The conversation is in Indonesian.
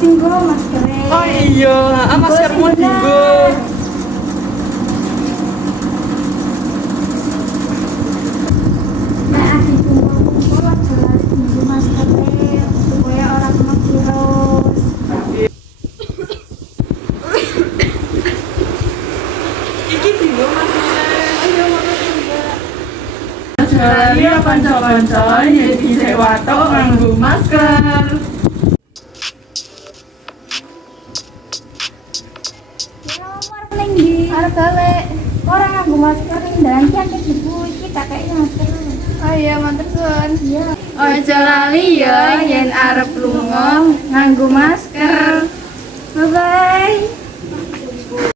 tinggo masker. Oh iya, maskermu tinggo. Nah, aku kumpul aja tinggo masker supaya orang kena virus. Iki tinggo masker. Ayo makan juga. Jalani kanca-kanca yen isih watuk nganggo masker. Ya nomor ning ndi? Arep gawe. Orang nganggo masker ning dalan ki akeh ibu iki tak kei masker. Oh iya, matur suwun. Iya. Ojo lali ya yen arep lunga nganggo masker. Bye bye.